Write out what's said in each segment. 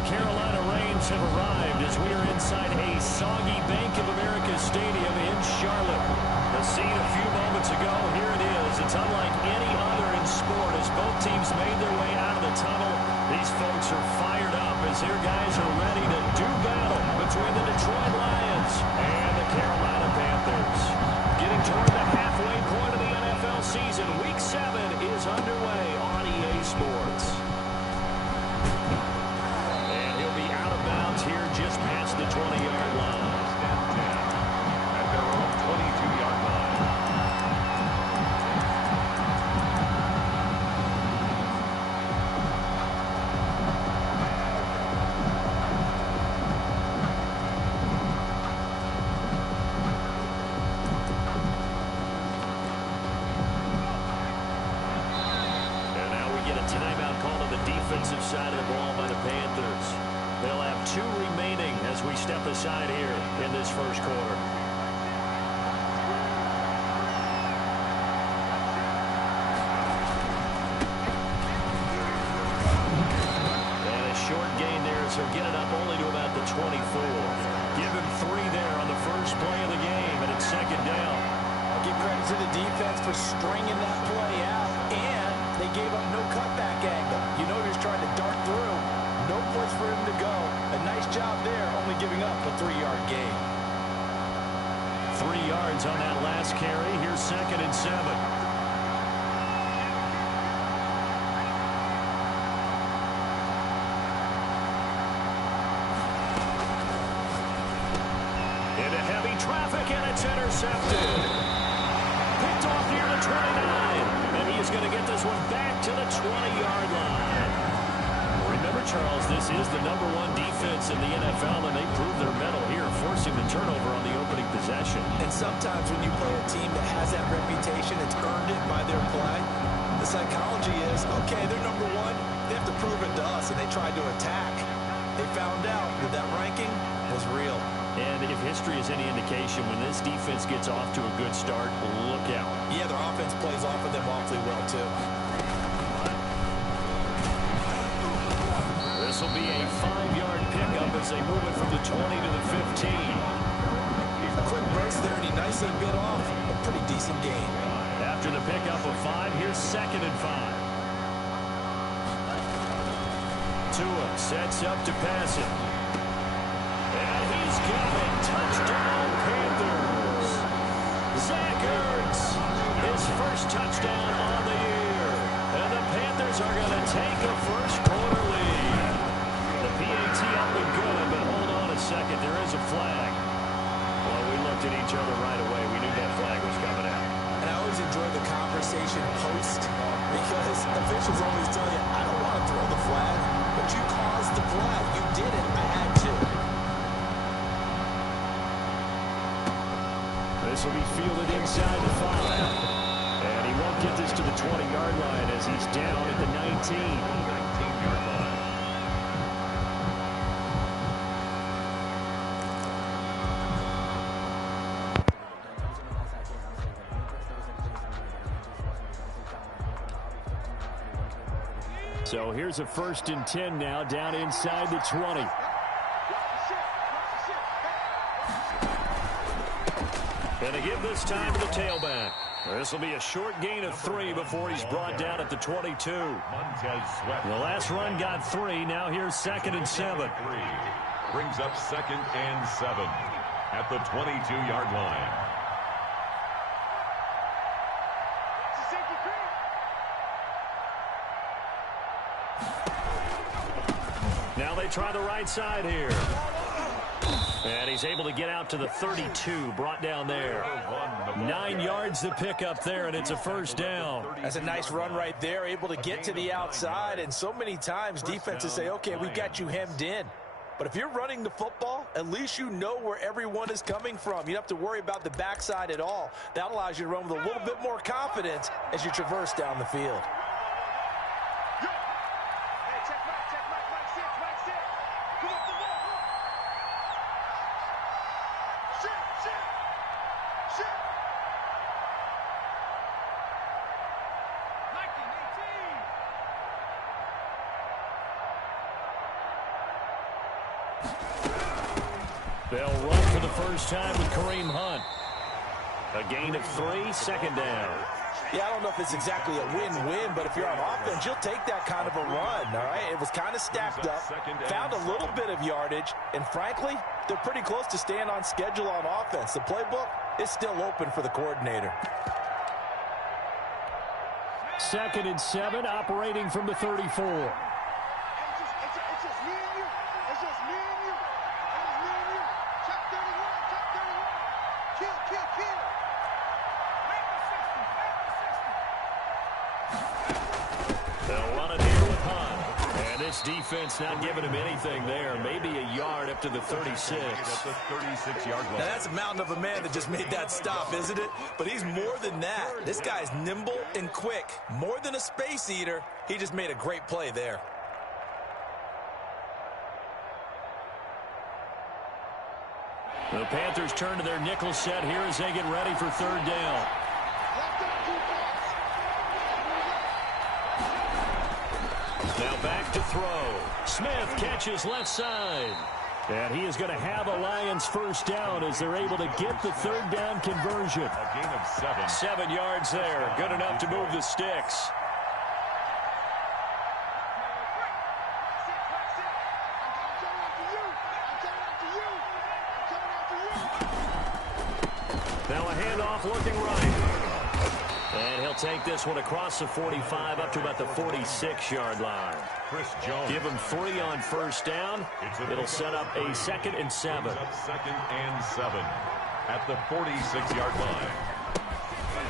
the Carolina Rains have arrived as we are inside a soggy Bank of America Stadium in Charlotte. The scene a few moments ago, here it is. It's unlike any other in sport as both teams made their way out of the tunnel. These folks are fired up as their guys are ready to do battle between the Detroit Lions and the Carolina Panthers. Getting toward the halfway point of the NFL season, Week 7 is underway on EA Sports. And he'll be out of bounds here just past the 20-yard line. At their own 22-yard line. Defensive side of the ball by the Panthers. They'll have 2 remaining as we step aside here in this first quarter. And a short gain there, so get it up only to about the 24. Give him 3 there on the first play of the game, and it's second down. I'll give credit to the defense for stringing that play out, and they gave up no cutback angle. You know he was trying to dart through. No place for him to go. A nice job there, only giving up a 3-yard gain. 3 yards on that last carry. Here's second and 7. Into heavy traffic, and it's intercepted. Picked off near the 29. And he is going to get this one back to the 20-yard line. Remember, Charles, this is the #1 defense in the NFL, and they proved their mettle here, forcing the turnover on the opening possession. And sometimes when you play a team that has that reputation, it's earned it by their play. The psychology is, okay, they're #1. They have to prove it to us, and they tried to attack. They found out that that ranking was real. And if history is any indication, when this defense gets off to a good start, look out. Yeah, their offense plays off of them awfully well, too. This will be a 5-yard pickup as they move it from the 20 to the 15. A quick burst there, and he nicely bit off a pretty decent gain. After the pickup of 5, here's second and 5. Tua sets up to pass it. And he's got it. Touchdown, Panthers. Zach Ertz, his first touchdown on the year. And the Panthers are going to take a first-quarter lead. The PAT up and good, but hold on a second. There is a flag. Well, we looked at each other right away. We knew that flag was coming out. And I always enjoy the conversation post because officials always tell you, I don't want to throw the flag, but you caused the play. You did it. I had to. This will be fielded inside the 5. And he won't get this to the 20-yard line as he's down at the 19. 19-yard line. So here's a 1st and 10 now, down inside the 20. And to give this time to the tailback. This will be a short gain of 3 before he's brought down at the 22. The last run got 3. Now here's second and 7. Brings up second and 7 at the 22-yard line. Now they try the right side here. And he's able to get out to the 32, brought down there. 9 yards to pick up there, and it's a first down. That's a nice run right there, able to get to the outside. And so many times defenses say, okay, we got you hemmed in. But if you're running the football, at least you know where everyone is coming from. You don't have to worry about the backside at all. That allows you to run with a little bit more confidence as you traverse down the field. They'll run for the first time with Kareem Hunt. A gain of 3, second down. Yeah, I don't know if it's exactly a win-win, but if you're on offense, you'll take that kind of a run, all right? It was kind of stacked up, found a little bit of yardage, and frankly, they're pretty close to staying on schedule on offense. The playbook is still open for the coordinator. 2nd and 7, operating from the 34. They'll run it here with Hunt. And this defense not giving him anything there. Maybe a yard up to the 36. That's a 36-yard line. Now, that's a mountain of a man that just made that stop, isn't it? But he's more than that. This guy's nimble and quick. More than a space eater, he just made a great play there. The Panthers turn to their nickel set here as they get ready for 3rd down. Now back to throw. Smith catches left side. And he is going to have a Lions first down as they're able to get the 3rd down conversion. A gain of 7. 7 yards there. Good enough to move the sticks. Now a handoff looking right. And he'll take this one across the 45 up to about the 46-yard line. Chris Jones. Give him 3 on first down. It'll set up a 2nd and 7. 2nd and 7 at the 46-yard line.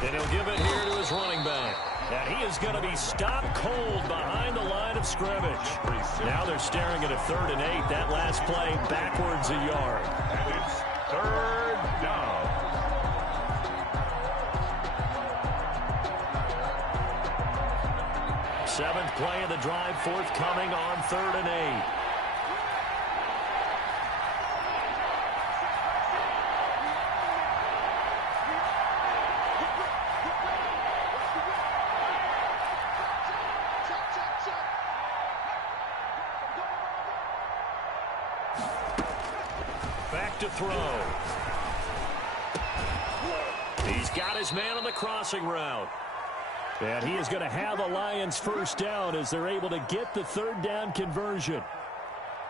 And he'll give it here to his running back. And he is going to be stopped cold behind the line of scrimmage. Now they're staring at a 3rd and 8. That last play backwards a yard. And it's 3rd down. Seventh play of the drive forthcoming on 3rd and 8. Back to throw. He's got his man on the crossing route. And he is going to have a Lions first down as they're able to get the 3rd down conversion.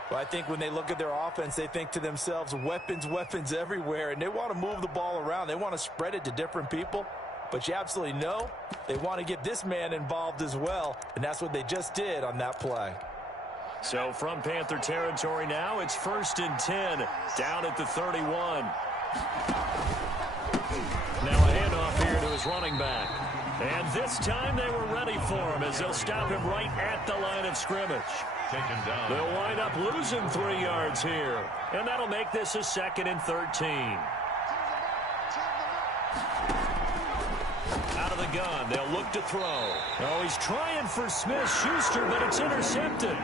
Well, I think when they look at their offense, they think to themselves, weapons, weapons everywhere, and they want to move the ball around. They want to spread it to different people. But you absolutely know they want to get this man involved as well, and that's what they just did on that play. So from Panther territory now, it's 1st and 10 down at the 31. Now a handoff here to his running back. And this time they were ready for him as they'll stop him right at the line of scrimmage. Taken down. They'll wind up losing 3 yards here. And that'll make this a 2nd and 13. Out of the gun, they'll look to throw. Oh, he's trying for Smith-Schuster, but it's intercepted.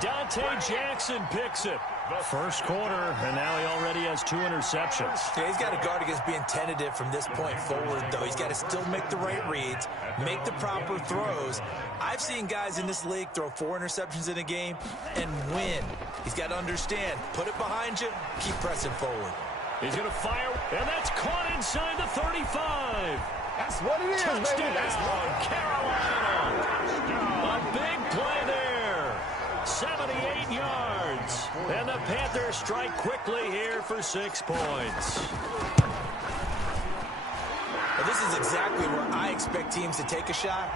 Dante Jackson picks it. First quarter, and now he already has 2 interceptions. Yeah, he's got to guard against being tentative from this point forward, though. He's got to still make the right reads, make the proper throws. I've seen guys in this league throw 4 interceptions in a game and win. He's got to understand, put it behind you, keep pressing forward. He's going to fire, and that's caught inside the 35. That's what it is, Touchdown, baby. That's what Carolina. A big play there. 78 yards. And the Panthers strike quickly here for 6 points. Well, this is exactly where I expect teams to take a shot.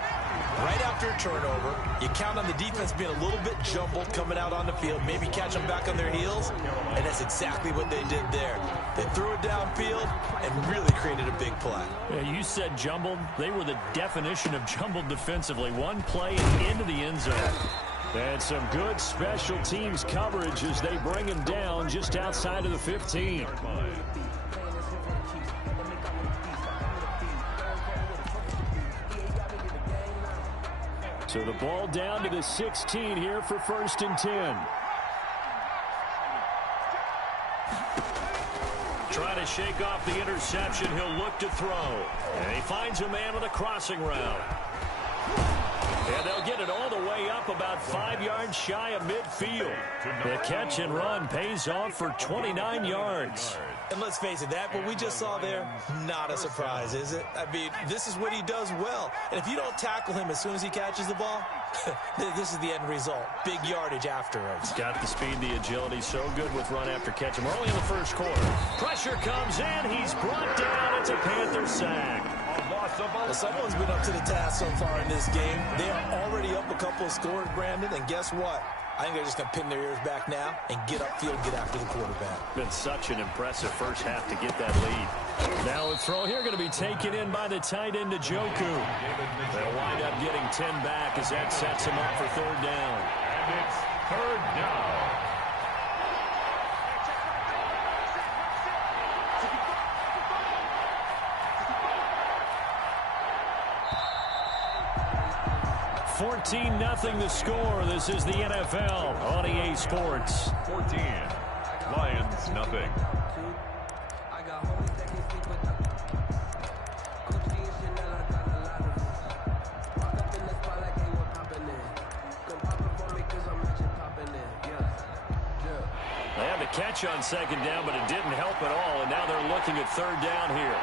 Right after a turnover, you count on the defense being a little bit jumbled coming out on the field, maybe catch them back on their heels, and that's exactly what they did there. They threw it downfield and really created a big play. Yeah, you said jumbled. They were the definition of jumbled defensively. One play and into the end zone. And some good special teams coverage as they bring him down just outside of the 15. So the ball down to the 16 here for 1st and 10. Trying to shake off the interception. He'll look to throw. And he finds a man with a crossing route. And they'll get it all the way up up about 5 yards shy of midfield. The catch and run pays off for 29 yards. And let's face it, that what we just saw there, not a surprise, is it? I mean, this is what he does well. And if you don't tackle him as soon as he catches the ball, this is the end result. Big yardage afterwards. Got the speed, the agility, so good with run after catch. And we're only in the first quarter. Pressure comes in. He's brought down. It's a Panther sack. Well, someone's been up to the task so far in this game. They are already up a couple of scores, Brandon, and guess what? I think they're just going to pin their ears back now and get upfield, get after the quarterback. Been such an impressive first half to get that lead. Now a throw here going to be taken in by the tight end, Njoku. They'll wind up getting 10 back as that sets him up for third down. And it's third down. Nothing the score. This is the NFL on EA Sports. 14. Lions, nothing. They had the catch on second down, but it didn't help at all, and now they're looking at third down here.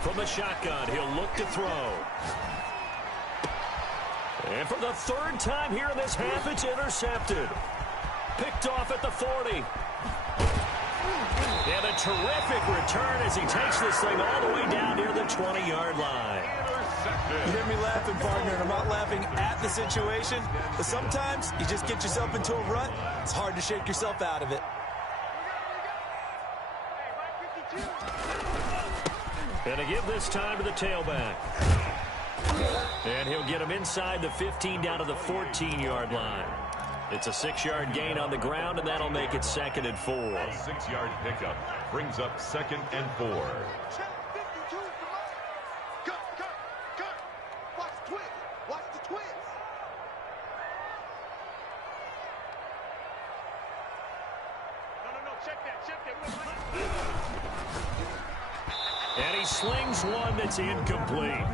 From the shotgun, he'll look to throw. And for the third time here in this half, it's intercepted. Picked off at the 40. And a terrific return as he takes this thing all the way down near the 20-yard line. You hear me laughing, partner, and I'm not laughing at the situation, but sometimes you just get yourself into a rut. It's hard to shake yourself out of it. And to give this time to the tailback. And he'll get him inside the 15 down to the 14-yard line. It's a 6-yard gain on the ground, and that'll make it 2nd and 4. A 6-yard pickup brings up 2nd and 4. And he slings one that's incomplete.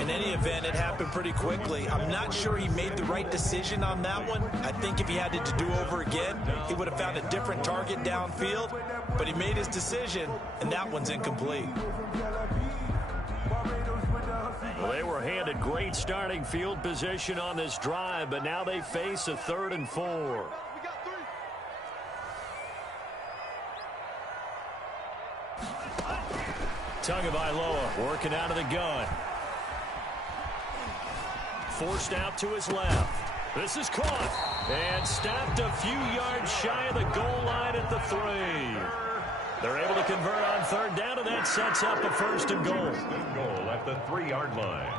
In any event, it happened pretty quickly. I'm not sure he made the right decision on that one. I think if he had it to do over again, he would have found a different target downfield. But he made his decision, and that one's incomplete. Well, they were handed great starting field position on this drive, but now they face a 3rd and 4. Tagovailoa working out of the gun. Forced out to his left. This is caught and stopped a few yards shy of the goal line at the 3. They're able to convert on third down, and that sets up a 1st and goal. First and goal at the 3-yard line.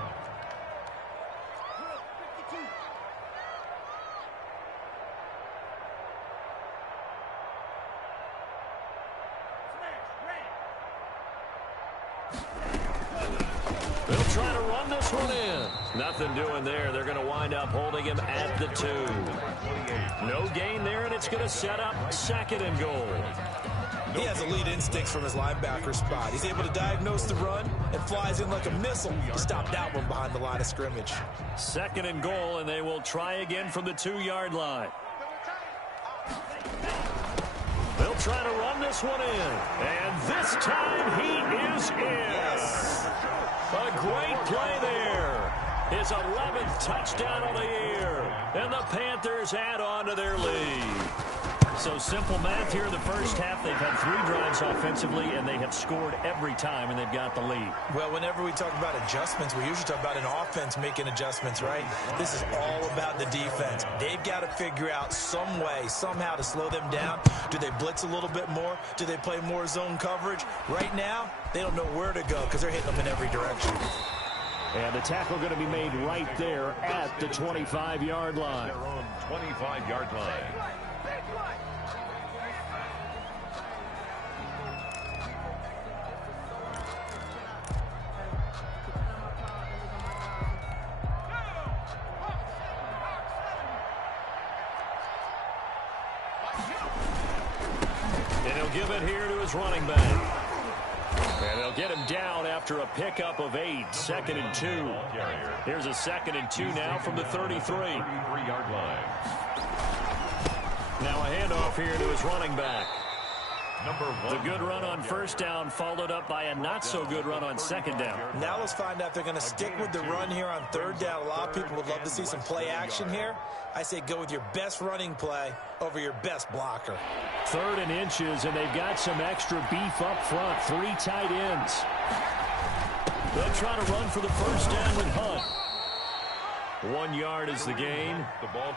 They'll try to run this one in. Nothing doing there. They're going to wind up holding him at the 2. No gain there, and it's going to set up 2nd and goal. He has elite instincts from his linebacker spot. He's able to diagnose the run and flies in like a missile to stop that one behind the line of scrimmage. 2nd and goal, and they will try again from the 2-yard line. They'll try to run this one in. And this time he is in. Yes. A great play there. His 11th touchdown of the year. And the Panthers add on to their lead. So simple math here in the first half. They've had 3 drives offensively, and they have scored every time, and they've got the lead. Well, whenever we talk about adjustments, we usually talk about an offense making adjustments, right? This is all about the defense. They've got to figure out some way, somehow to slow them down. Do they blitz a little bit more? Do they play more zone coverage? Right now, they don't know where to go because they're hitting them in every direction. And the tackle going to be made right there at the 25-yard line. Their own 25-yard line. give it here to his running back. And they'll get him down after a pickup of 8. 2nd and 2. Here's a 2nd and 2 now from the 33. 33-yard line. Now a handoff here to his running back. Number 1. The good run on first down followed up by a not-so-good run on second down. Now let's find out if they're going to stick with the run here on third down. A lot of people would love to see some play action here. I say go with your best running play over your best blocker. 3rd and inches, and they've got some extra beef up front. 3 tight ends. They'll try to run for the first down with Hunt. 1 yard is the gain,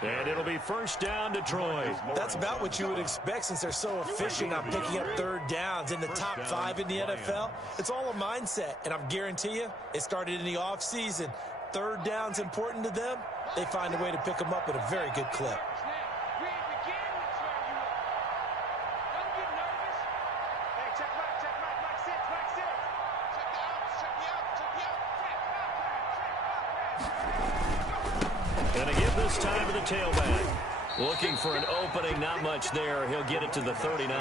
and it'll be first down Detroit. That's about what you would expect since they're so efficient on picking up third downs in the top 5 in the NFL. It's all a mindset, and I'm guarantee you it started in the offseason. Third down's important to them. They find a way to pick them up at a very good clip. Going to give this time to the tailback. Looking for an opening, not much there. He'll get it to the 39.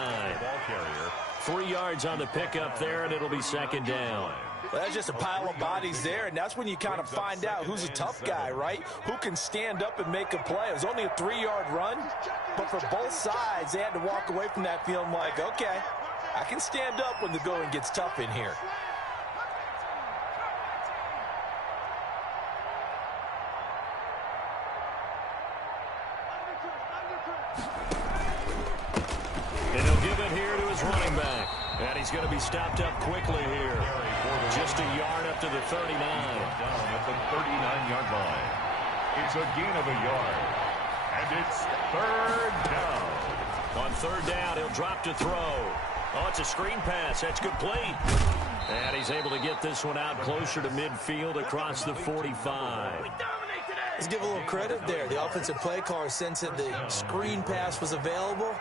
3 yards on the pickup there, and it'll be second down. Well, that's just a pile of bodies there, and that's when you kind of find out who's a tough guy, right? Who can stand up and make a play. It was only a 3-yard run, but for both sides, they had to walk away from that feeling like, okay, I can stand up when the going gets tough in here. And he'll give it here to his running back. And he's going to be stopped up quickly here. Just a yard up to the 39. Down at the 39-yard line. It's a gain of a yard. And it's third down. On third down, he'll drop to throw. Oh, it's a screen pass. That's complete. And he's able to get this one out closer to midfield across the 45. Let's give a little credit there. The offensive play caller sensed that the screen pass was available.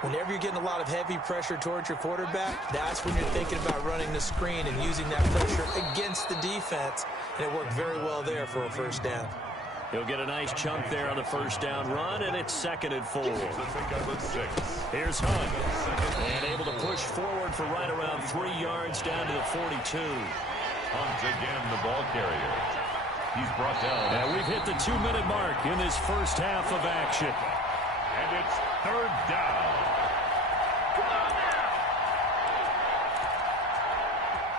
Whenever you're getting a lot of heavy pressure towards your quarterback, that's when you're thinking about running the screen and using that pressure against the defense. And it worked very well there for a first down. He'll get a nice chunk there on the first down run, and it's 2nd and 4. Here's Hunt. And able to push forward for right around 3 yards down to the 42. Hunt again, the ball carrier. He's brought down. And we've hit the 2-minute mark in this first half of action. And it's third down.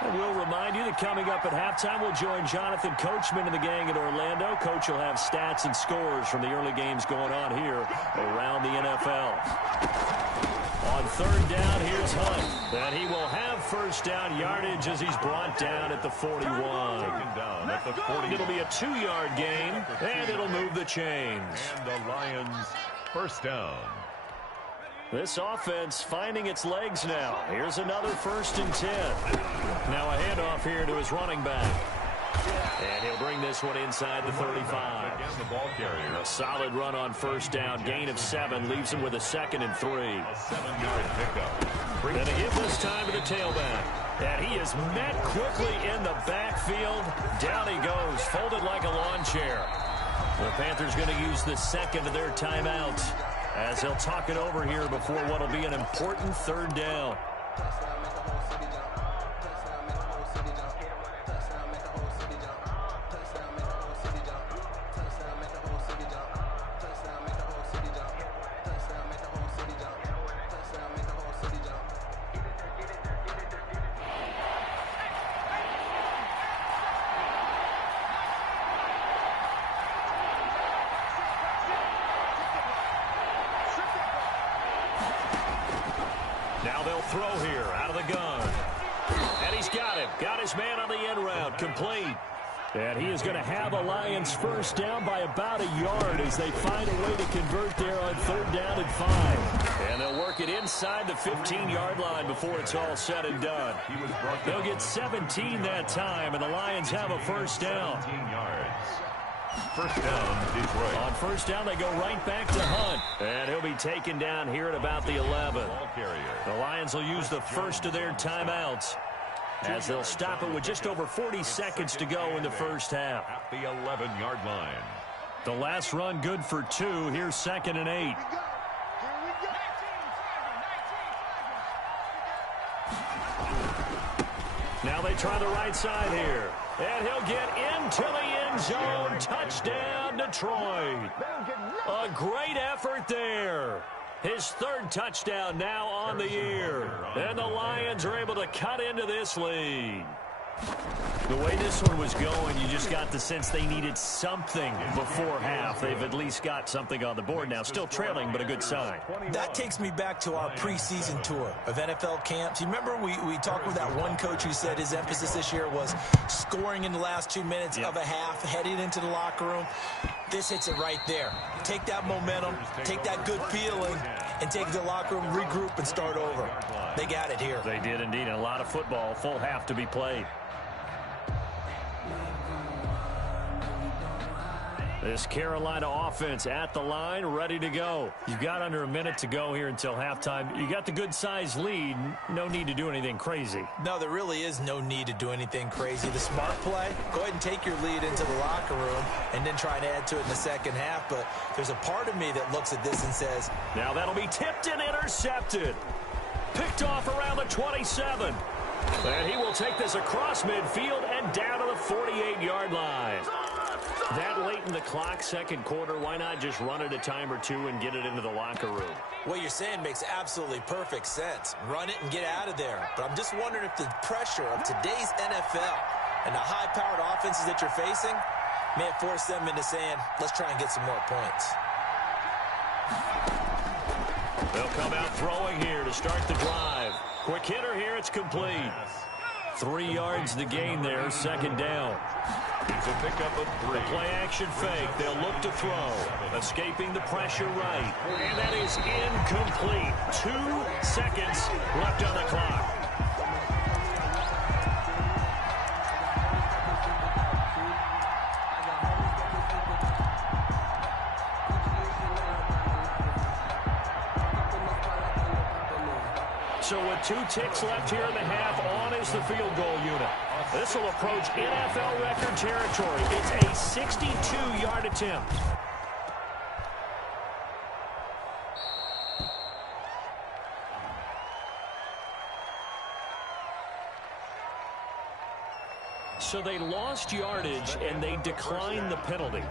And we'll remind you that coming up at halftime, we'll join Jonathan Coachman and the gang in Orlando. Coach will have stats and scores from the early games going on here around the NFL. On third down, here's Hunt. And he will have first down yardage as he's brought down at the 41. Down at the 40. It'll be a 2-yard gain, and it'll move the chains. And the Lions first down. This offense finding its legs now. Here's another 1st and 10. Now a handoff here to his running back. And he'll bring this one inside the 35. Again, the ball carrier. A solid run on first down. Gain of 7 leaves him with a 2nd and 3. A 7-yard pickup. And to give this time to the tailback. And he is met quickly in the backfield. Down he goes, folded like a lawn chair. The Panthers going to use the 2nd of their timeouts as they'll talk it over here before what will be an important third down. Now they'll throw here out of the gun. And he's got him. Got his man on the end route. Complete. And he is going to have a Lions first down by about a yard as they find a way to convert there on third down and 5. And they'll work it inside the 15-yard line before it's all said and done. They'll get 17 that time, and the Lions have a first down. 17 yards. First down, Detroit. On first down, they go right back to Hunt. And he'll be taken down here at about the 11. The Lions will use the first of their timeouts as they'll stop it with just over 40 seconds to go in the first half. At the 11-yard line. The last run good for 2. Here's 2nd and 8. Now they try the right side here. And he'll get into the end zone. Touchdown, Detroit. A great effort there. His third touchdown now on the year. And the Lions are able to cut into this lead. The way this one was going, you just got the sense they needed something before half. They've at least got something on the board now. Still trailing, but a good sign. That takes me back to our preseason tour of NFL camps. You remember we talked with that one coach who said his emphasis this year was scoring in the last 2 minutes of a half, heading into the locker room. This hits it right there. Take that momentum, take that good feeling, and take it to the locker room, regroup, and start over. They got it here. They did indeed. A lot of football, full half to be played. This Carolina offense at the line, ready to go. You've got under a minute to go here until halftime. You got the good-sized lead. No need to do anything crazy. No, there really is no need to do anything crazy. The smart play, go ahead and take your lead into the locker room and then try to add to it in the second half. But there's a part of me that looks at this and says, now that'll be tipped and intercepted. Picked off around the 27. And he will take this across midfield and down to the 48-yard line. That late in the clock, second quarter, why not just run it a time or two and get it into the locker room? What you're saying makes absolutely perfect sense. Run it and get out of there. But I'm just wondering if the pressure of today's NFL and the high-powered offenses that you're facing may have forced them into saying, let's try and get some more points. They'll come out throwing here to start the drive. Quick hitter here, it's complete. 3 yards to gain there, second down. It's a pickup of 3. The play action fake. They'll look to throw. Escaping the pressure right. And that is incomplete. 2 seconds left on the clock. So with 2 ticks left here in the half, on is the field goal unit. This will approach NFL record territory. It's a 62-yard attempt. So they lost yardage, and they declined the penalty.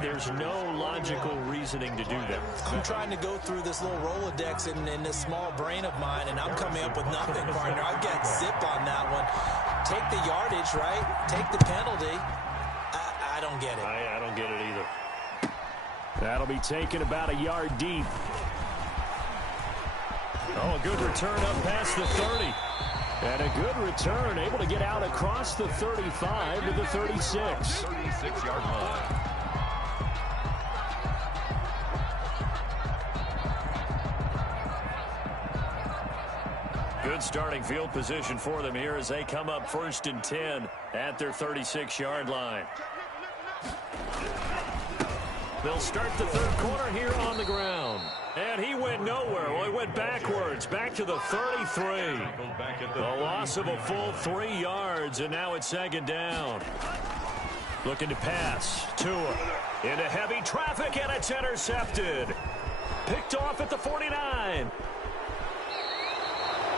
There's no logical reasoning to do that. I'm trying to go through this little Rolodex in this small brain of mine, and I'm coming up with nothing, partner. I've got zip on that one. Take the yardage, right? Take the penalty. I don't get it. I don't get it either. That'll be taken about a yard deep. Oh, a good return up past the 30. And a good return, able to get out across the 35 to the 36. 36-yard line. Good starting field position for them here as they come up 1st and 10 at their 36-yard line. They'll start the third quarter here on the ground. And he went nowhere. Well, he went backwards, back to the 33. The loss of a full 3 yards, and now it's second down. Looking to pass. Tua into heavy traffic, and it's intercepted. Picked off at the 49.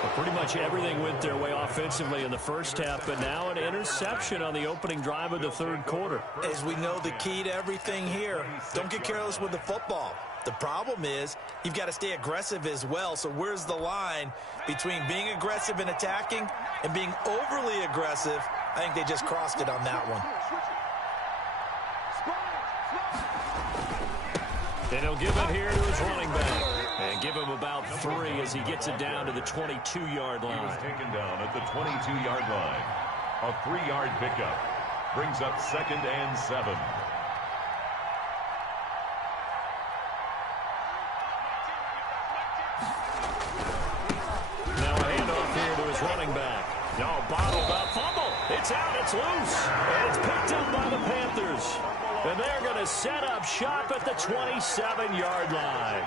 Well, pretty much everything went their way offensively in the first half, but now an interception on the opening drive of the third quarter. As we know, the key to everything here, don't get careless with the football. The problem is you've got to stay aggressive as well. So where's the line between being aggressive and attacking and being overly aggressive? I think they just crossed it on that one. And he'll give it here to his running back. And give him about 3 as he gets it down to the 22-yard line. He was taken down at the 22-yard line. A 3-yard pickup brings up 2nd and 7. Bottled up, fumble. It's out, it's loose. And it's picked up by the Panthers. And they're going to set up shop at the 27-yard line.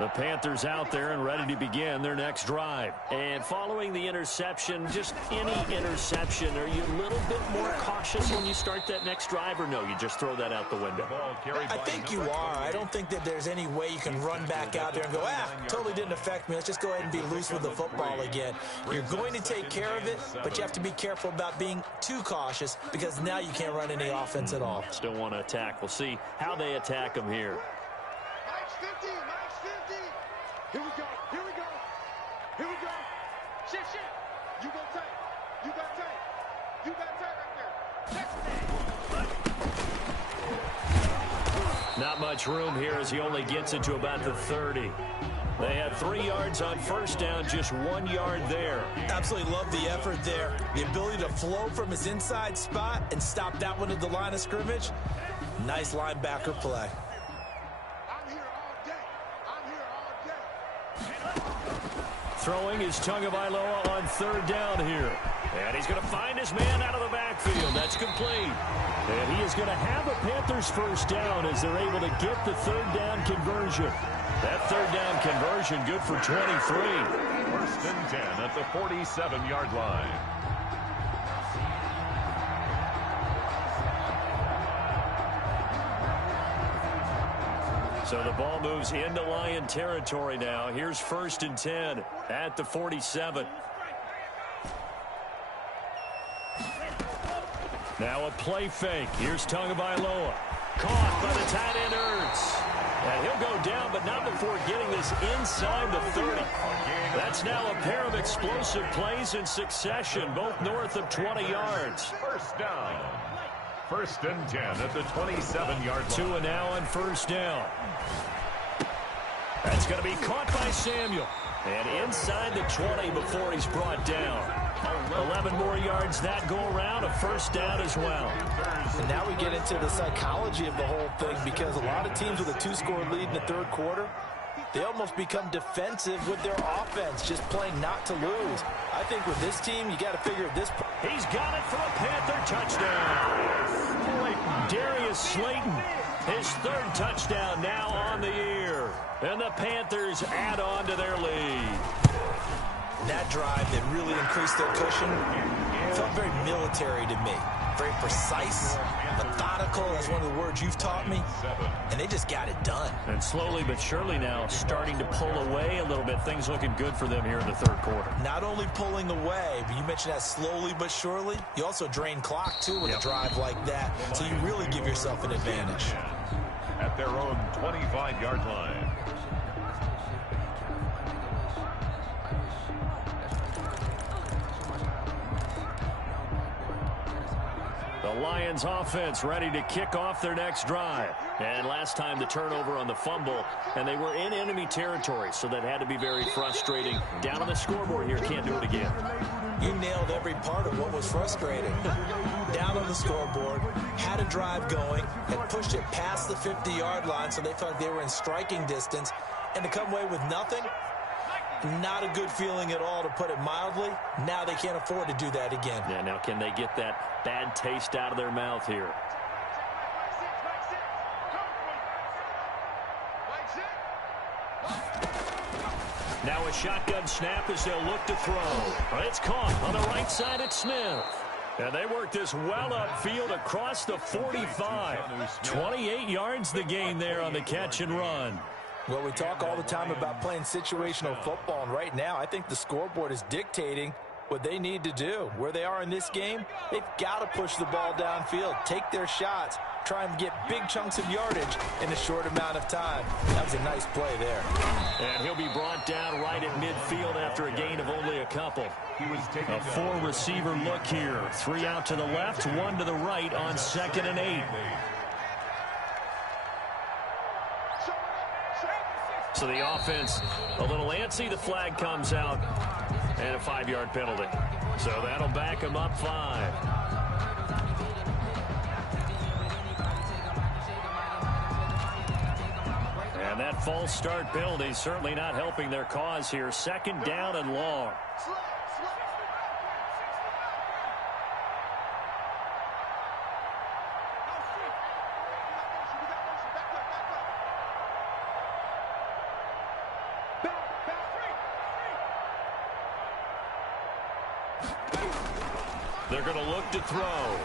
The Panthers out there and ready to begin their next drive. And following the interception, just any interception, are you a little bit more cautious when you start that next drive, or no, you just throw that out the window? I think you are. I don't think that there's any way you can run back out there and go, totally didn't affect me. Let's just go ahead and be loose with the football again. You're going to take care of it, but you have to be careful about being too cautious because now you can't run any offense at all. Still want to attack. We'll see how they attack them here. Max 50, Max 50. Here we go, here we go, here we go. Shift. You go tight, you got tight, you got tight right there. Not much room here as he only gets it to about the 30. They had 3 yards on first down, just 1 yard there. Absolutely love the effort there. The ability to flow from his inside spot and stop that one at the line of scrimmage. Nice linebacker play. Throwing is Tagovailoa on 3rd down here. And he's going to find his man out of the backfield. That's complete. And he is going to have a Panthers first down as they're able to get the 3rd down conversion. That 3rd down conversion good for 23. 1st and 10 at the 47-yard line. So the ball moves into Lion territory now. Here's 1st and 10 at the 47. Now a play fake. Here's Tagovailoa. Caught by the tight end Ertz. And he'll go down, but not before getting this inside the 30. That's now a pair of explosive plays in succession, both north of 20 yards. 1st down. 1st and 10 at the 27-yard line. 2 and now on 1st down. That's going to be caught by Samuel. And inside the 20 before he's brought down. 11 more yards that go around, a 1st down as well. And now we get into the psychology of the whole thing because a lot of teams with a 2-score lead in the 3rd quarter, they almost become defensive with their offense, just playing not to lose. I think with this team, you got to figure at this point. He's got it for a Panther touchdown. Darius Slayton, his 3rd touchdown now on the year. And the Panthers add on to their lead. That drive that really increased their cushion felt very military to me. Very precise, methodical. That's one of the words you've taught me. And they just got it done. And slowly but surely now starting to pull away a little bit. Things looking good for them here in the 3rd quarter. Not only pulling away, but you mentioned that slowly but surely. You also drain clock, too, with a drive like that. So you really give yourself an advantage. At their own 25-yard line. The Lions offense ready to kick off their next drive. And last time the turnover on the fumble, and they were in enemy territory, so that had to be very frustrating. Down on the scoreboard here, can't do it again. You nailed every part of what was frustrating. Down on the scoreboard, had a drive going, and pushed it past the 50-yard line, so they felt like they were in striking distance, and to come away with nothing, not a good feeling at all, to put it mildly. Now they can't afford to do that again. Yeah, now can they get that bad taste out of their mouth here? Now a shotgun snap as they'll look to throw. It's caught on the right side at Smith. And they work this well upfield across the 45. 28 yards the gain there on the catch and run. Well, we talk all the time about playing situational football, and right now I think the scoreboard is dictating what they need to do. Where they are in this game, they've got to push the ball downfield, take their shots, try and get big chunks of yardage in a short amount of time. That was a nice play there. And he'll be brought down right at midfield after a gain of only a couple. A 4-receiver look here. 3 out to the left, 1 to the right on 2nd and 8. So the offense a little antsy. The flag comes out and a 5-yard penalty. So that'll back them up 5. And that false start penalty certainly not helping their cause here. 2nd down and long. They're going to look to throw.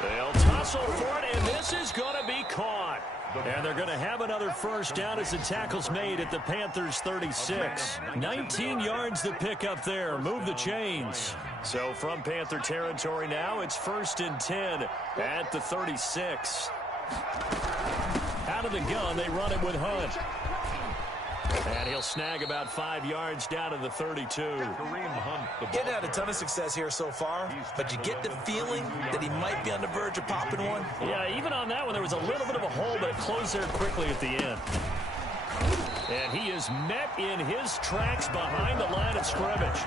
They'll tussle for it, and this is going to be caught. And they're going to have another first down as the tackle's made at the Panthers' 36. 19 yards to pick up there. Move the chains. So from Panther territory now, it's 1st and 10 at the 36. Out of the gun, they run it with Hunt. And he'll snag about 5 yards down to the 32. Getting had a ton of success here so far, but you get the feeling that he might be on the verge of popping one. Yeah, even on that one, there was a little bit of a hole, but it closed there quickly at the end. And he is met in his tracks behind the line of scrimmage.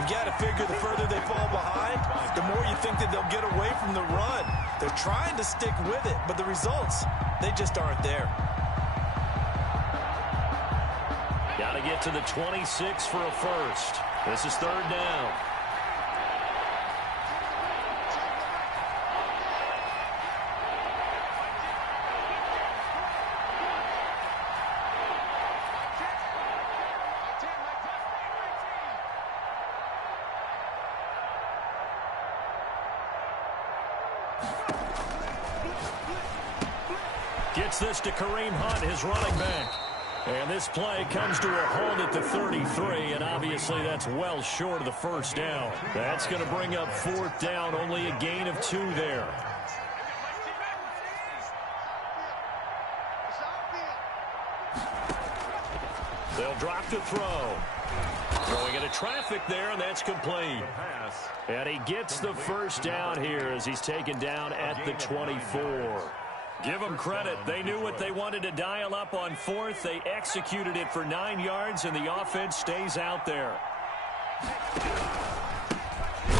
You got to figure the further they fall behind, the more you think that they'll get away from the run. They're trying to stick with it, but the results, they just aren't there. Got to get to the 26 for a first. This is 3rd down. Gets this to Kareem Hunt, his running back. And this play comes to a halt at the 33, and obviously that's well short of the first down. That's going to bring up 4th down, only a gain of 2 there. They'll drop to throw. Throwing into traffic there, and that's complete. And he gets the first down here as he's taken down at the 24. Give them credit. They knew what they wanted to dial up on 4th. They executed it for 9 yards, and the offense stays out there.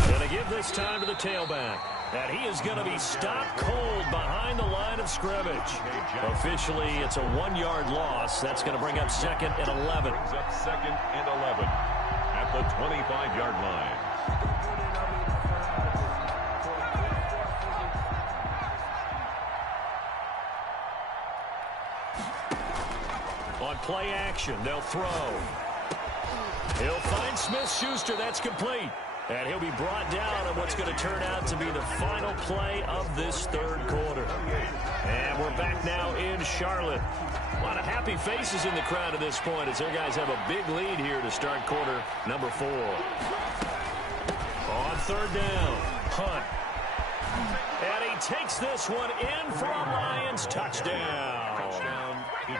Going to give this time to the tailback. And he is going to be stopped cold behind the line of scrimmage. Officially, it's a 1-yard loss. That's going to bring up 2nd and 11. Brings up 2nd and 11 at the 25-yard line. On play action, they'll throw. He'll find Smith-Schuster. That's complete. And he'll be brought down on what's going to turn out to be the final play of this 3rd quarter. And we're back now in Charlotte. A lot of happy faces in the crowd at this point as their guys have a big lead here to start quarter number 4. On 3rd down, Hunt. And he takes this one in for a Lions touchdown.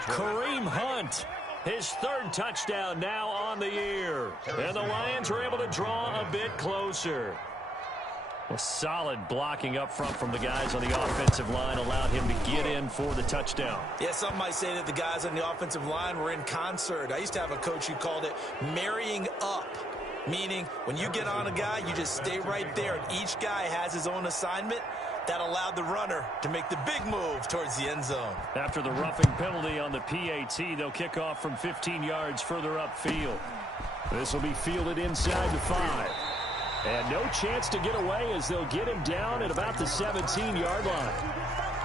Kareem Hunt, his 3rd touchdown now on the year. And the Lions were able to draw a bit closer. Well, solid blocking up front from the guys on the offensive line allowed him to get in for the touchdown. Yeah, some might say that the guys on the offensive line were in concert. I used to have a coach who called it marrying up, meaning when you get on a guy, you just stay right there, and each guy has his own assignment. That allowed the runner to make the big move towards the end zone. After the roughing penalty on the PAT, they'll kick off from 15 yards further upfield. This will be fielded inside the 5. And no chance to get away as they'll get him down at about the 17-yard line.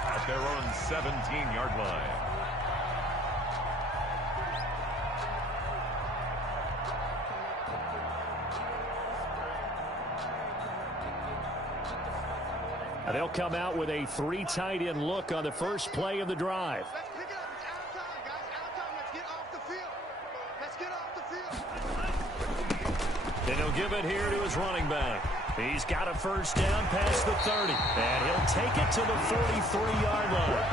At their own 17-yard line. And they'll come out with a 3 tight end look on the first play of the drive. Let's pick it up. It's out of time, guys. Out of time. Let's get off the field. Let's get off the field. And he'll give it here to his running back. He's got a first down past the 30. And he'll take it to the 43-yard line.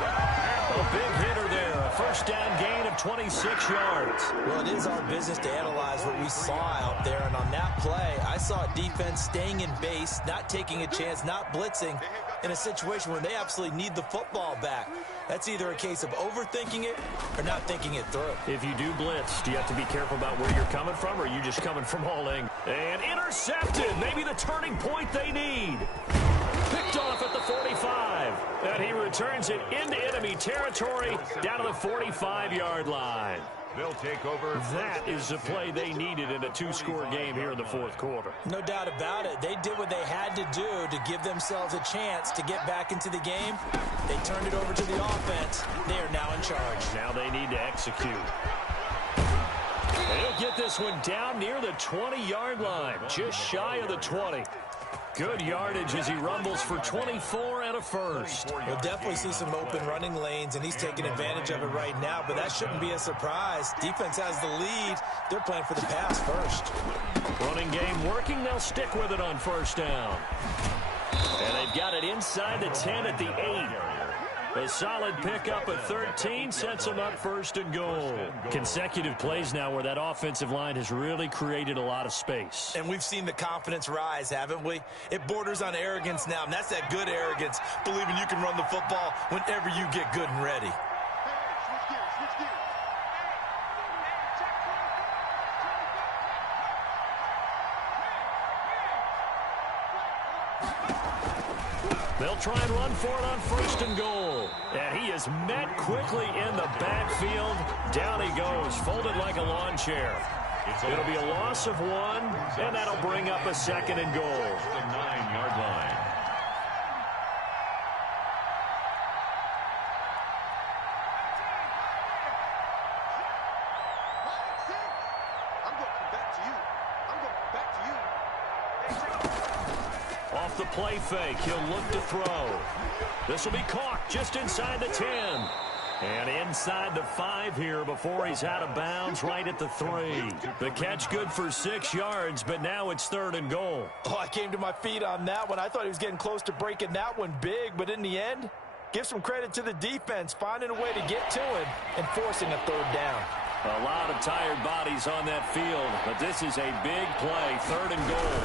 A big hitter there. A first down gain of 26 yards. Well, it is our business to analyze what we saw out there. And on that play, I saw a defense staying in base, not taking a chance, not blitzing in a situation where they absolutely need the football back. That's either a case of overthinking it or not thinking it through. If you do blitz, do you have to be careful about where you're coming from, or are you just coming from all angles? And intercepted. Maybe the turning point they need. Picked off at the 45. And he returns it into enemy territory down to the 45-yard line. They'll take over. That is the play they needed in a 2-score game here in the 4th quarter. No doubt about it. They did what they had to do to give themselves a chance to get back into the game. They turned it over to the offense. They are now in charge. Now they need to execute. And he'll He'll get this one down near the 20-yard line, just shy of the 20. Good yardage as he rumbles for 24 and a first. We'll definitely see some open running lanes, and he's taking advantage of it right now, but that shouldn't be a surprise. Defense has the lead. They're playing for the pass first. Running game working. They'll stick with it on first down. And they've got it inside the 10 at the 8. A solid pickup at 13 sets them up first and goal. Consecutive plays now where that offensive line has really created a lot of space. And we've seen the confidence rise, haven't we? It borders on arrogance now, and that's that good arrogance, believing you can run the football whenever you get good and ready. Switch gears. They'll try and run for it on first and goal. And he is met quickly in the backfield. Down he goes, folded like a lawn chair. It'll be a loss of 1, and that'll bring up a second and goal. The 9-yard line. I'm going back to you. I'm going back to you. Off the play fake, he'll look to throw. This will be caught just inside the 10. And inside the 5 here before he's out of bounds, right at the 3. The catch good for 6 yards, but now it's third and goal. Oh, I came to my feet on that one. I thought he was getting close to breaking that one big, but in the end, give some credit to the defense, finding a way to get to him and forcing a third down. A lot of tired bodies on that field, but this is a big play, third and goal.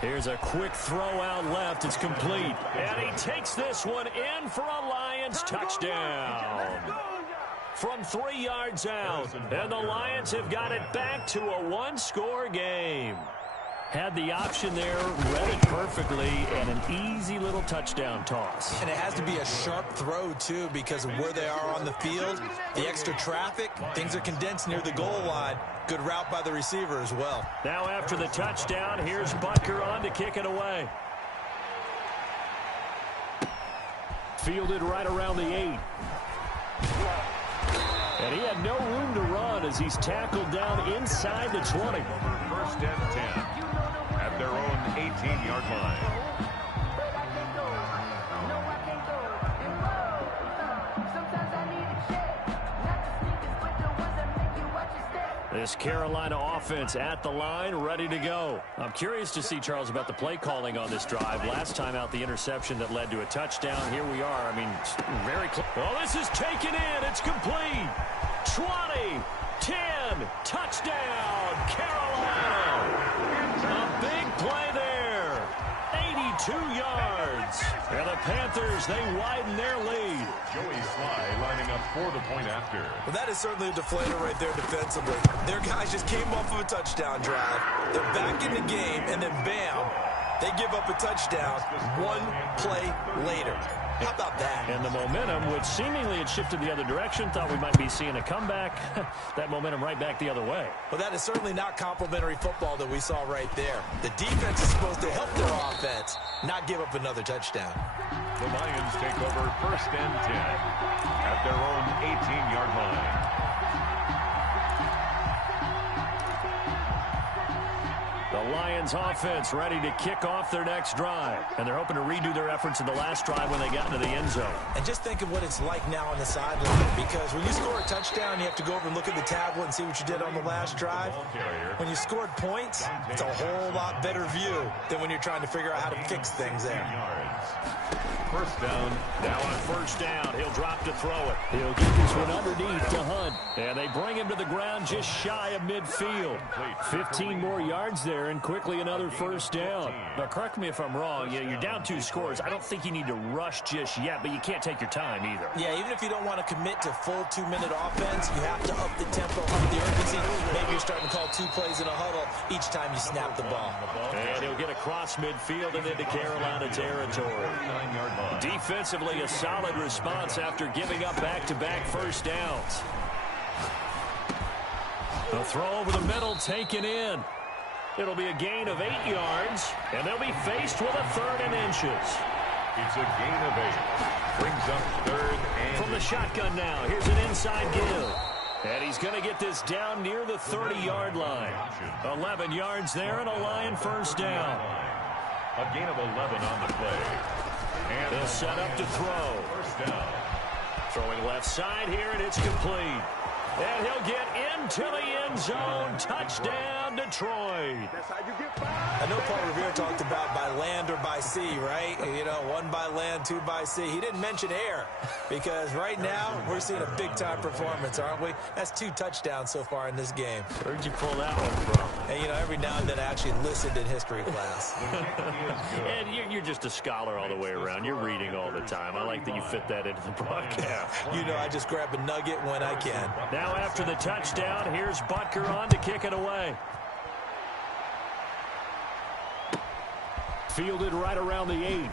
Here's a quick throw out left. It's complete. And he takes this one in for a Lions touchdown. From 3 yards out. And the Lions have got it back to a one-score game. Had the option there, read it perfectly, and an easy little touchdown toss. And it has to be a sharp throw, too, because of where they are on the field. The extra traffic, things are condensed near the goal line. Good route by the receiver as well. Now after the touchdown, here's Butker on to kick it away. Fielded right around the 8. And he had no room to run as he's tackled down inside the 20. First and 10 at their own 18-yard line. This Carolina offense at the line, ready to go. I'm curious to see, Charles, about the play calling on this drive. Last time out, the interception that led to a touchdown. Here we are. I mean, very close. Well, this is taken in. It's complete. 20, 10, touchdown, Carolina. A big play there. 82 yards. And the Panthers, they widen their lead. Joey Sly lining up for the point after. Well, that is certainly a deflator right there defensively. Their guys just came off of a touchdown drive. They're back in the game, and then bam, they give up a touchdown 1 play later. How about that? And the momentum, which seemingly had shifted the other direction, thought we might be seeing a comeback. That momentum right back the other way. Well, that is certainly not complimentary football that we saw right there. The defense is supposed to help their offense, not give up another touchdown. The Lions take over first and 10 at their own 18-yard line. The Lions offense ready to kick off their next drive. And they're hoping to redo their efforts in the last drive when they got into the end zone. And just think of what it's like now on the sideline, because when you score a touchdown, you have to go over and look at the tablet and see what you did on the last drive. When you scored points, it's a whole lot better view than when you're trying to figure out how to fix things there. First down. Now on first down, he'll drop to throw it. He'll get this one underneath to Hunt. And they bring him to the ground just shy of midfield. 15 more yards there, and quickly another first down. Now, correct me if I'm wrong. You're down 2 scores. I don't think you need to rush just yet, but you can't take your time either. Yeah, even if you don't want to commit to full 2-minute offense, you have to up the tempo, up the urgency. Maybe you're starting to call 2 plays in a huddle each time you snap the ball. And he'll get across midfield and into Carolina territory. Defensively, a solid response after giving up back-to-back first downs. The throw over the middle taken in. It'll be a gain of 8 yards, and they'll be faced with a 3rd and inches. It's a gain of 8. Brings up 3rd and... From the shotgun now, here's an inside give. And he's going to get this down near the 30-yard line. 11 yards there and a Lion first down. A gain of 11 on the play. And he'll set up to throw. First down. Throwing left side here, and it's complete. And he'll get into the end zone. Touchdown, Detroit. That's how you get fired. I know Paul Revere talked about by land or by sea, right? You know, 1 by land, 2 by sea. He didn't mention air because right now we're seeing a big-time performance, aren't we? That's 2 touchdowns so far in this game. Where'd you pull that one from? And, you know, every now and then I actually listened in history class. And you're just a scholar all the way around. You're reading all the time. I like that you fit that into the broadcast. You know, I just grab a nugget when I can. Now after the touchdown, here's Butker on to kick it away. Fielded right around the 8.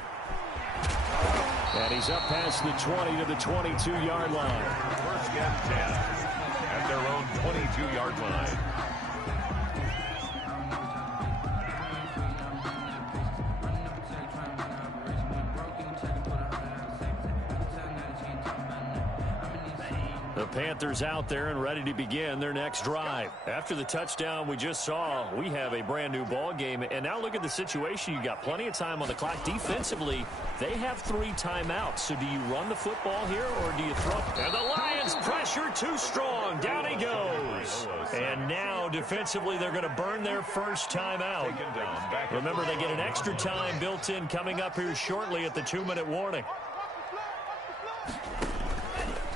And he's up past the 20 to the 22-yard line. First and 10 at their own 22-yard line. The Panthers out there and ready to begin their next drive. After the touchdown we just saw, we have a brand new ball game. And now look at the situation. You got plenty of time on the clock. Defensively, they have 3 timeouts. So do you run the football here or do you throw? And the Lions pressure too strong. Down he goes. And now defensively they're going to burn their first timeout. Remember, they get an extra time built in coming up here shortly at the 2-minute warning.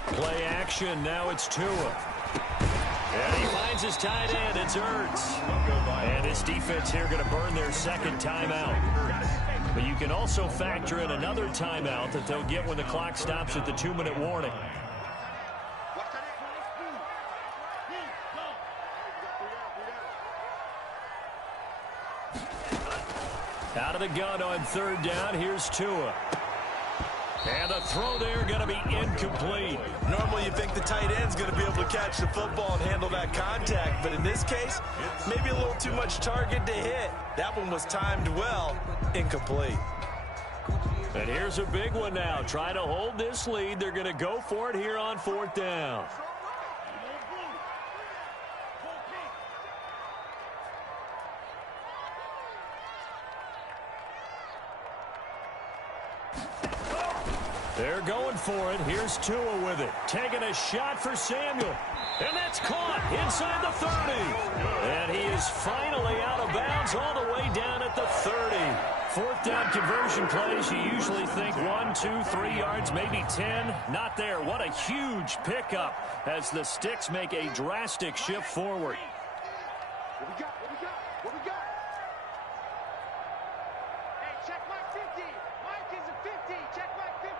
Play action. Now it's Tua. And he finds his tight end. It's Ertz. And his defense here going to burn their second timeout. But you can also factor in another timeout that they'll get when the clock stops at the 2-minute warning. Out of the gun on 3rd down. Here's Tua. And the throw there going to be incomplete. Normally you think the tight end's going to be able to catch the football and handle that contact. But in this case, maybe a little too much target to hit. That one was timed well. Incomplete. And here's a big one now. Try to hold this lead. They're going to go for it here on 4th down. They're going for it. Here's Tua with it. Taking a shot for Samuel. And that's caught inside the 30. And he is finally out of bounds all the way down at the 30. 4th down conversion plays, you usually think 1, 2, 3 yards, maybe 10. Not there. What a huge pickup as the Sticks make a drastic shift forward. What we got? What we got? What we got? Hey, check Mike 50. Mike is a 50. Check Mike 50.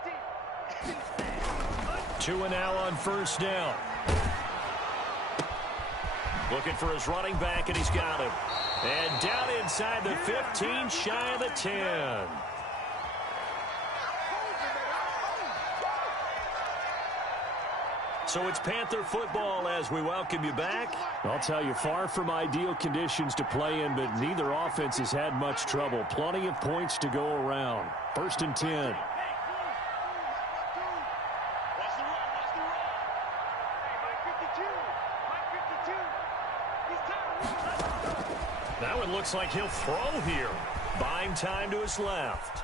Tua now on 1st down. Looking for his running back, and he's got him. And down inside the 15, shy of the 10. So it's Panther football as we welcome you back. I'll tell you, far from ideal conditions to play in, but neither offense has had much trouble. Plenty of points to go around. 1st and 10. That one looks like he'll throw here. Buying time to his left.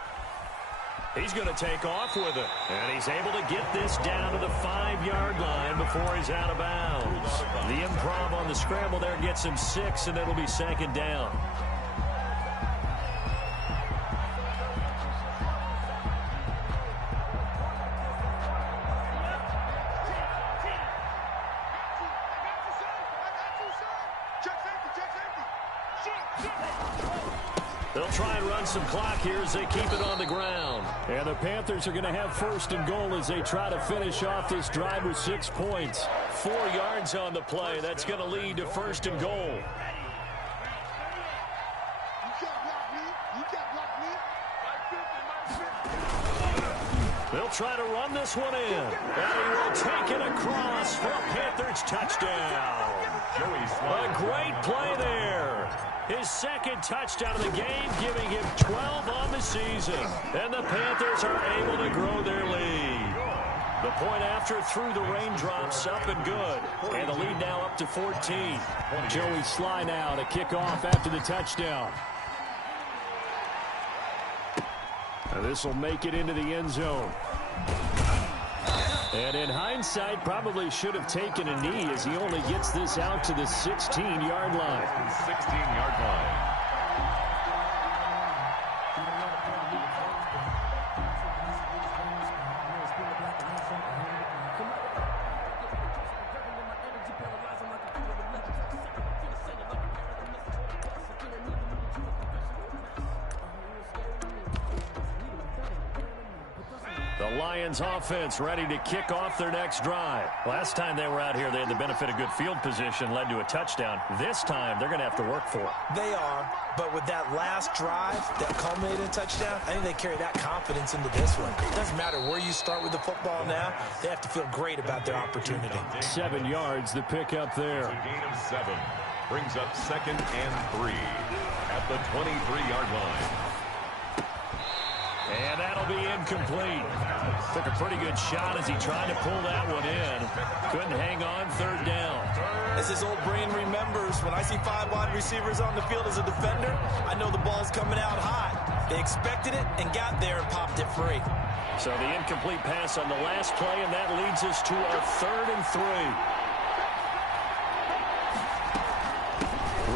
He's going to take off with it. And he's able to get this down to the 5-yard line before he's out of bounds. The improv on the scramble there gets him 6, and it'll be 2nd down. They'll try and run some clock here as they keep it on the ground. And the Panthers are going to have 1st and goal as they try to finish off this drive with 6 points. 4 yards on the play. That's going to lead to 1st and goal. They'll try to run this one in. And he will take it across for a Panthers touchdown. A great play there. His 2nd touchdown of the game, giving him 12 on the season. And the Panthers are able to grow their lead. The point after through the raindrops, up and good. And the lead now up to 14. Joey Sly now to kick off after the touchdown. This will make it into the end zone. And in hindsight, probably should have taken a knee as he only gets this out to the 16-yard line. 16-yard line. The Lions offense ready to kick off their next drive. Last time they were out here, they had the benefit of good field position, led to a touchdown. This time, they're going to have to work for it. They are, but with that last drive that culminated in a touchdown, I think they carry that confidence into this one. It doesn't matter where you start with the football now. They have to feel great about their opportunity. 7 yards, the pickup there. A gain of 7. Brings up 2nd and 3 at the 23-yard line. And that'll be incomplete. Took a pretty good shot as he tried to pull that one in. Couldn't hang on, 3rd down. As his old brain remembers, when I see 5 wide receivers on the field as a defender, I know the ball's coming out hot. They expected it and got there and popped it free. So the incomplete pass on the last play, and that leads us to our 3rd and 3.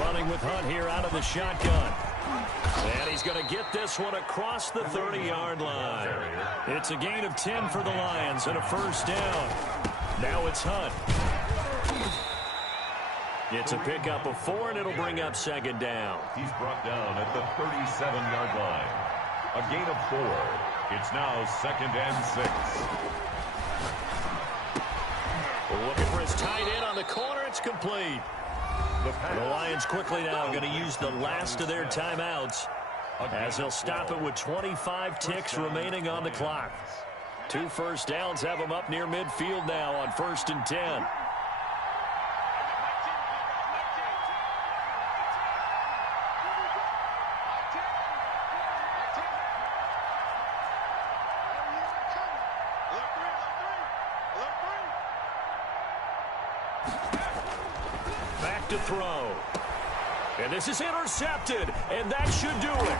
Running with Hunt here out of the shotgun. And he's going to get this one across the 30-yard line. It's a gain of 10 for the Lions and a 1st down. Now it's Hunt. It's a pickup of 4, and it'll bring up 2nd down. He's brought down at the 37-yard line. A gain of 4. It's now 2nd and 6. Looking for his tight end on the corner. It's complete. The Lions quickly now going to use the last of their timeouts as they'll stop it with 25 ticks remaining on the clock. 2 first downs have them up near midfield now on 1st and 10. Back to throw. And this is intercepted, and that should do it.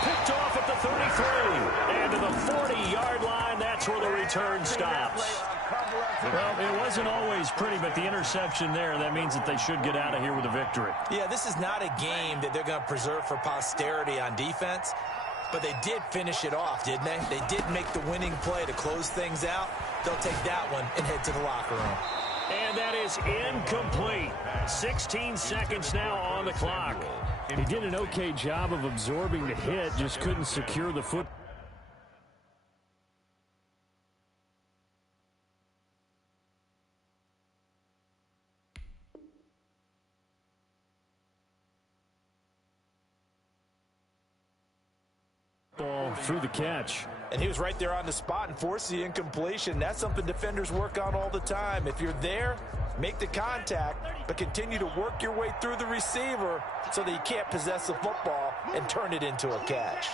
Picked off at the 33. And to the 40-yard line, that's where the return stops. Well, it wasn't always pretty, but the interception there, that means that they should get out of here with a victory. Yeah, this is not a game that they're going to preserve for posterity on defense, but they did finish it off, didn't they? They did make the winning play to close things out. They'll take that one and head to the locker room. And that is incomplete. 16 seconds now on the clock. He did an okay job of absorbing the hit, just couldn't secure the foot. Ball through the catch. And he was right there on the spot and forced the incompletion. That's something defenders work on all the time. If you're there, make the contact, but continue to work your way through the receiver so that you can't possess the football and turn it into a catch.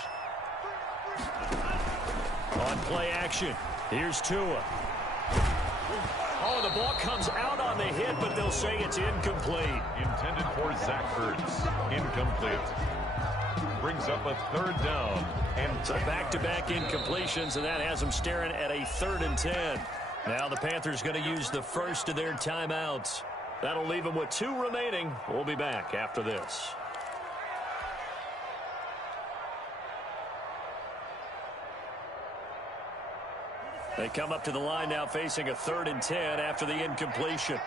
On play action, here's Tua. Oh, the ball comes out on the hit, but they'll say it's incomplete. Intended for Zach Ertz. Incomplete. Brings up a 3rd down. And so back-to-back incompletions, and that has them staring at a 3rd and 10. Now the Panthers going to use the first of their timeouts. That'll leave them with 2 remaining. We'll be back after this. They come up to the line now facing a 3rd and 10 after the incompletion.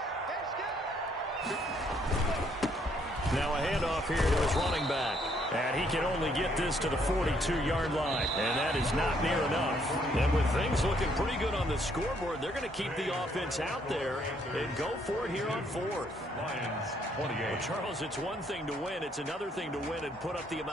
Now a handoff here to his running back. And he can only get this to the 42-yard line. And that is not near enough. And with things looking pretty good on the scoreboard, they're going to keep the offense out there and go for it here on 4th. Lions 28. Well, Charles, it's one thing to win. It's another thing to win and put up the amount.